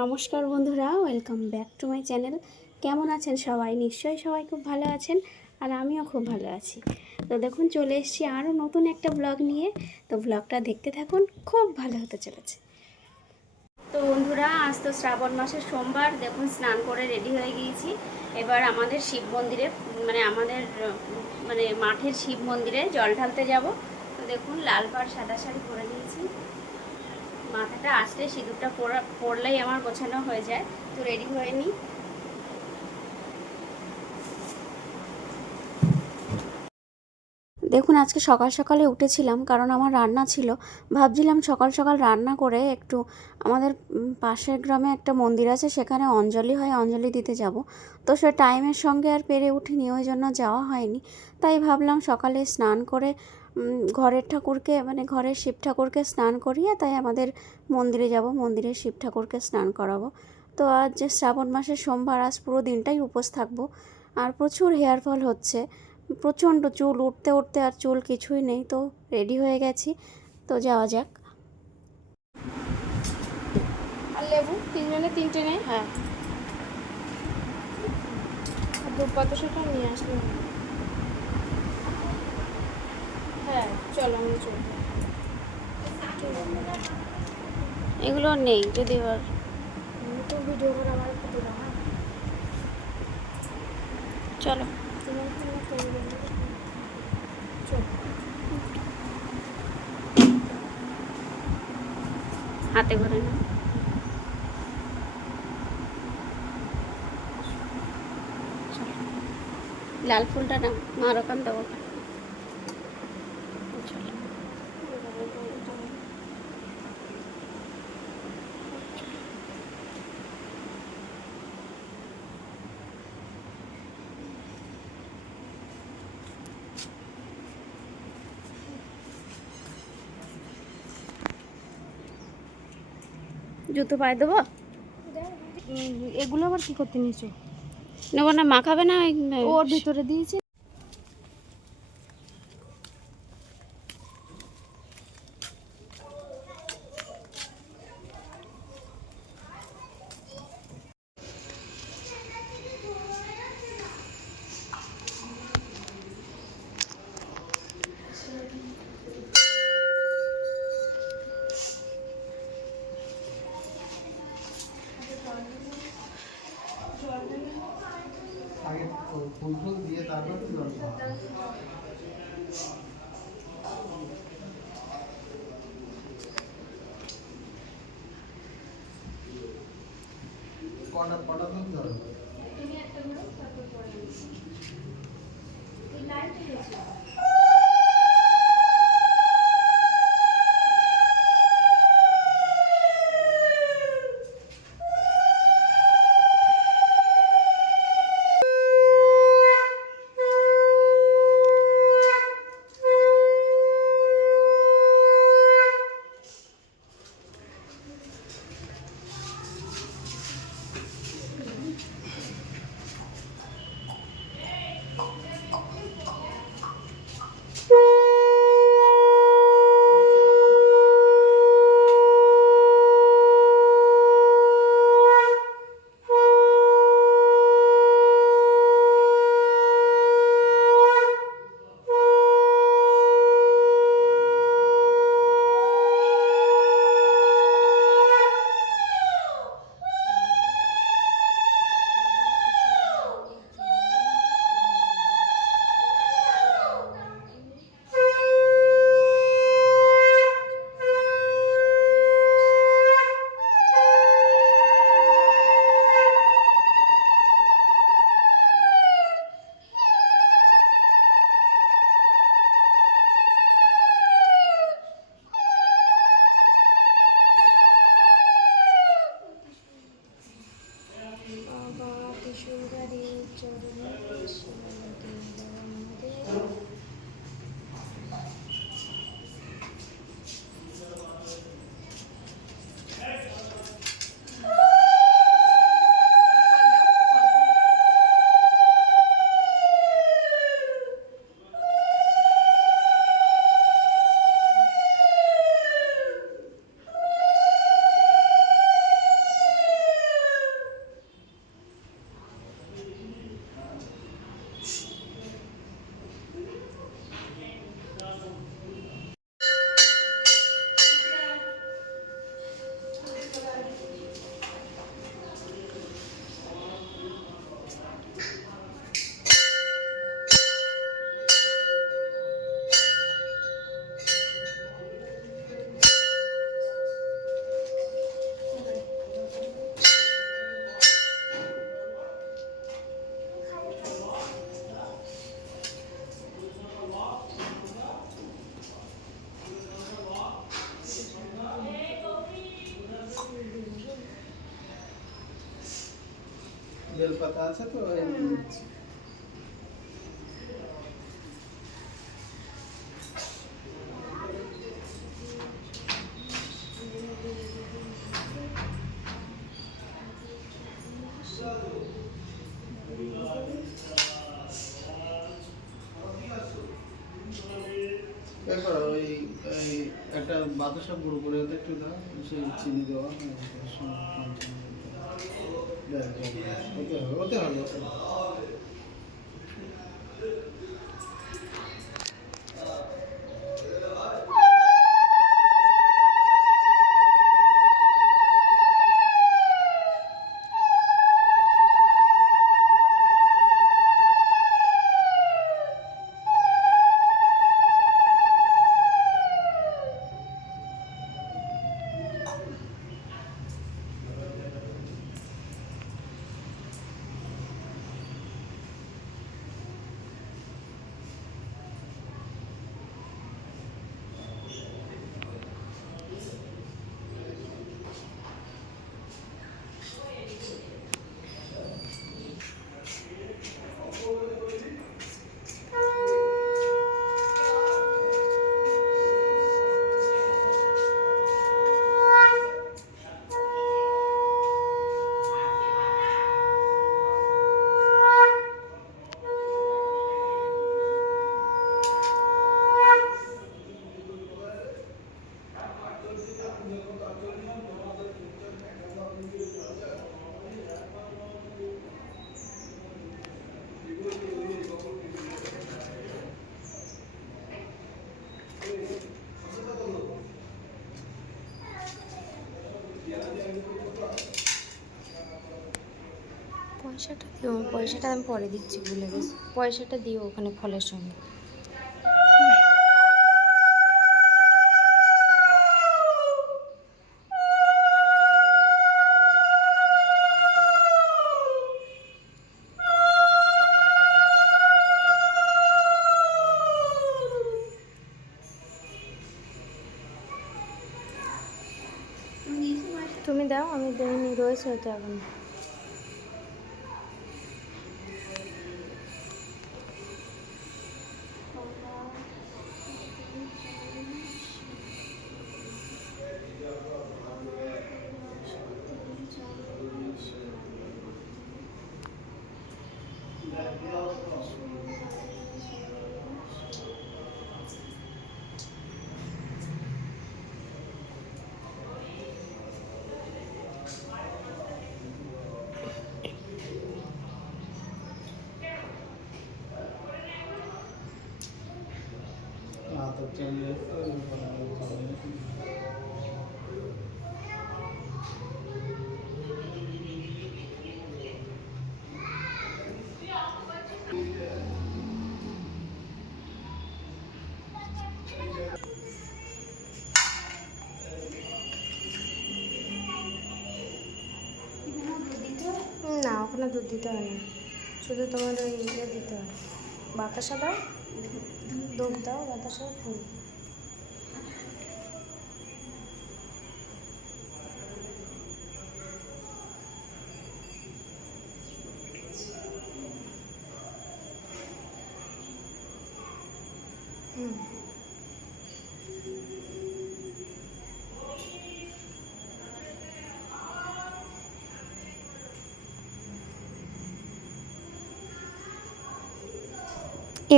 নমস্কার বন্ধুরা, welcome back to my channel. কেমন আছেন সবাই? নিশ্চয়ই সবাই খুব ভালো আছেন, আর আমিও খুব ভালো আছি। তো দেখুন, চলে এসেছি আরও নতুন একটা ব্লগ নিয়ে। তো ব্লগটা দেখতে থাকুন, খুব ভালো হতে চলেছে। তো বন্ধুরা, আজ তো শ্রাবণ মাসের সোমবার। দেখুন, স্নান করে রেডি হয়ে গিয়েছি। এবার আমাদের শিব মন্দিরে, আমাদের মাঠের শিব মন্দিরে জল ঢালতে যাব। তো দেখুন, লাল পাড় সাদা শাড়ি পরে নিয়েছি। মাথাটা আসলে সিঁদুরটা পরলেই আমার গোছানো হয়ে যায়। তো রেডি হয়ে নিই। দেখুন, আজকে সকাল সকালে উঠেছিলাম, কারণ আমার রান্না ছিল। ভাবছিলাম সকাল সকাল রান্না করে একটু আমাদের পাশের গ্রামে একটা মন্দির আছে, সেখানে অঞ্জলি হয়, অঞ্জলি দিতে যাব। তো সে টাইমের সঙ্গে আর পেরে উঠিনি, ওই জন্য যাওয়া হয়নি। তাই ভাবলাম সকালে স্নান করে ঘরের ঠাকুরকে, ঘরের শিব ঠাকুরকে স্নান করিয়ে তাই আমাদের মন্দিরে যাব, মন্দিরে শিব ঠাকুরকে স্নান করাবো। তো আজ যে শ্রাবণ মাসের সোমবার, আজ পুরো দিনটাই উপোস থাকবো। আর প্রচুর হেয়ার ফল হচ্ছে, প্রচণ্ড চুল উঠতে উঠতে, আর চুল কিছুই নেই। তো রেডি হয়ে গেছি, তো যাওয়া যাক। আর লেবু তিনজনে তিনটে নেই। হ্যাঁ, আর দুপাতা সেটা নিয়ে আসলে। হ্যাঁ চলো, আমি চলবো। এগুলো নেই যদি এবার। আমি তো ভিডিও করে আমার একটু দিলাম। হ্যাঁ চলো, তোমার ফোনে করে দেবো। চলো, হাতে করে না। লাল ফুলটা না, মা রকম দেবো। চলো, জুতো পায়ে দেবো। এগুলো আবার কি করতে নিয়েছো? নেবো না, মা খাবে না। ওর ভিতরে দিয়েছি। আগে ফুল দিয়ে তারপর জল কটা কটা দুধ জল বেলপাতা আছে তো এই নিচ্ছি। এরপর ওই এই একটা বাতাসা গুঁড়ো করে ওতে একটু দাও, সেই চিনি দেওয়া ওতে হবে। পয়সাটা দিও, পয়সাটা আমি পরে দিচ্ছি, ভুলে গেছি। পয়সাটা দিও ওখানে ফলের সঙ্গে। তুমি দাও, আমি দেখিনি, রয়েছে হয়তো এখন। না, ওখানে দুধ দিতে হয় না, শুধু তোমার ওই ইয়ে দিতে হয়, বাতাসা দাও, দুধ দাও, বাতাসা, ফুল।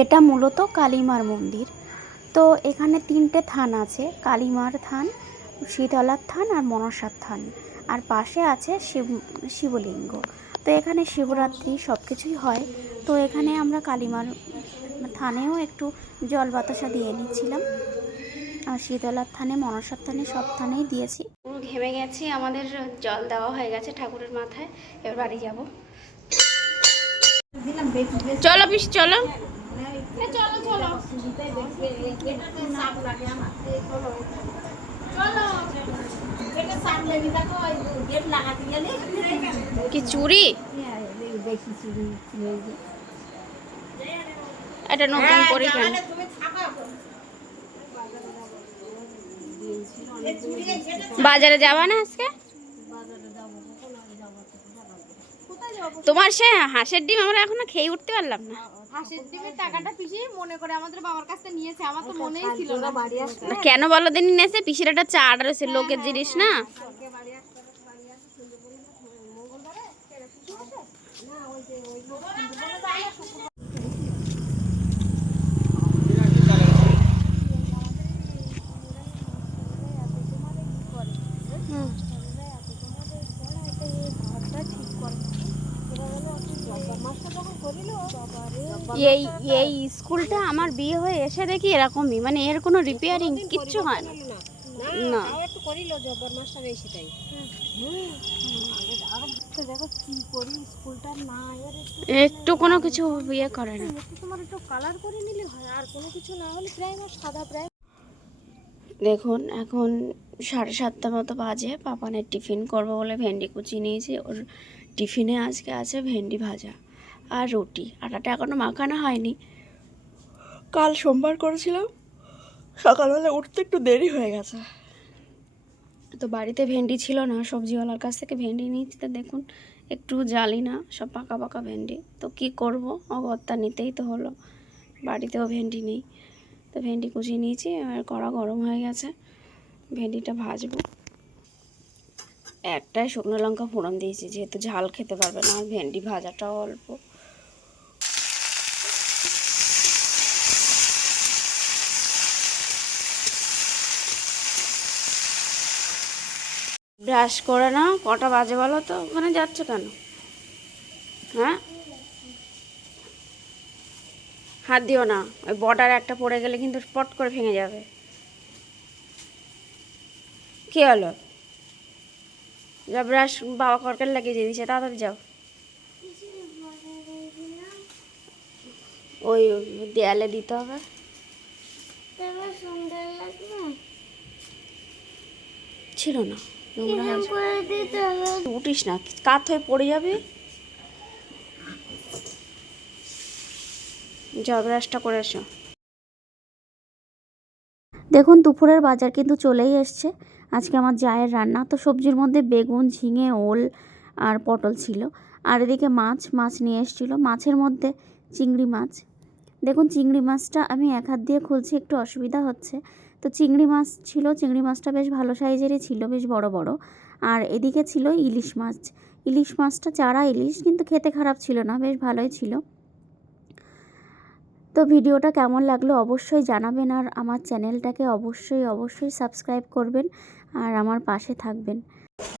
এটা মূলত কালীমার মন্দির। তো এখানে 3টে থান আছে, কালীমার থান, শীতলার থান আর মনসার থান, আর পাশে আছে শিবলিঙ্গ। তো এখানে শিবরাত্রি সব কিছুই হয়। তো এখানে আমরা কালীমার থানেও একটু জল বাতাসা দিয়ে নিচ্ছিলাম, আর শীতলার থানে, মনসার থানে, সব থানেই দিয়েছি। ঘেমে গেছি, আমাদের জল দেওয়া হয়ে গেছে ঠাকুরের মাথায়, এবার বাড়ি যাব। চলো পিসি, চলো। কি চুড়ি? এটা নতুন করি কেন? বাজারে যাবা না আজকে? তোমার সে হাঁসের ডিম আমরা এখনো খেয়ে উঠতে পারলাম না। হাঁসের ডিমের টাকাটা পিসি মনে করে আমাদের বাবার কাছ থেকে নিয়েছে, আমার তো মনেই ছিল না। না, কেন বলো দিন নিয়েছে? পিসির একটা চা আর্ডার হয়েছে, লোকের জিনিস না। এই এই স্কুলটা আমার বিয়ে হয়ে এসে দেখি এরকমই, মানে এর কোনো রিপেয়ারিং কিচ্ছু হয় না। না একটু করিল জব্বর মাস্টার এসে তাই দেখো কি করি স্কুলটা না এর একটু কোনো কিছু ইয়ে করে না। একটু তোমার একটু কালার করে নিলে হয়, আর কোনো কিছু না হলে প্রায় আমার সাদা প্রায়। দেখুন এখন 7:30 মতো বাজে, পাপানের টিফিন করবো বলে ভেন্ডি কুচি নিয়েছি। ওর টিফিনে আজকে আছে ভেন্ডি ভাজা আর রুটি। আটাটা এখনও মাখানো হয়নি, কাল সোমবার করেছিলাম, সকালবেলা উঠতে একটু দেরি হয়ে গেছে। তো বাড়িতে ভেন্ডি ছিল না, সবজিওয়ালার কাছ থেকে ভেন্ডি নিয়েছি। তো দেখুন একটু জালি না, সব পাকা পাকা ভেন্ডি। তো কি করব, অগত্যা নিতেই তো হলো, বাড়িতেও ভেন্ডি নেই। তো ভেন্ডি কুচিয়ে নিয়েছি, আর কড়া গরম হয়ে গেছে, ভেন্ডিটা ভাজবো। একটাই শুকনো লঙ্কা ফোড়ন দিয়েছি, যেহেতু ঝাল খেতে পারবে না, আর ভেন্ডি ভাজাটাও অল্প। ব্রাশ করে না, কটা বাজে বলো তো? ওখানে যাচ্ছ কেন? হ্যাঁ, হাত দিও না, ওই বর্ডার একটা পড়ে গেলে কিন্তু স্পট করে ভেঙে যাবে। কি হলো? যা ব্রাশ বাবা কর্কেট লাগিয়ে দিয়ে দিচ্ছে, তাড়াতাড়ি যাও। ওই দেয়ালে দিতে হবে। ছিল না, নোংরা হয়েছে। উঠিস না, কাত হয়ে পড়ে যাবে। যাও ব্রাশটা করে এসো। দেখুন দুপুরের বাজার কিন্তু চলেই এসছে। আজকে আমার জায়ের রান্না। তো সবজির মধ্যে বেগুন, ঝিঙে, ওল আর পটল ছিল। আর এদিকে মাছ নিয়ে এসেছিলো। মাছের মধ্যে চিংড়ি মাছ। দেখুন চিংড়ি মাছটা আমি এক হাত দিয়ে খুলছি, একটু অসুবিধা হচ্ছে। তো চিংড়ি মাছ ছিল, চিংড়ি মাছটা বেশ ভালো সাইজেরই ছিল, বেশ বড় বড়। আর এদিকে ছিল ইলিশ মাছ। ইলিশ মাছটা চারা ইলিশ, কিন্তু খেতে খারাপ ছিল না, বেশ ভালোই ছিল। তো ভিডিওটা কেমন লাগলো অবশ্যই জানাবেন, আর আমার চ্যানেলটাকে অবশ্যই সাবস্ক্রাইব করবেন আর আমার পাশে থাকবেন।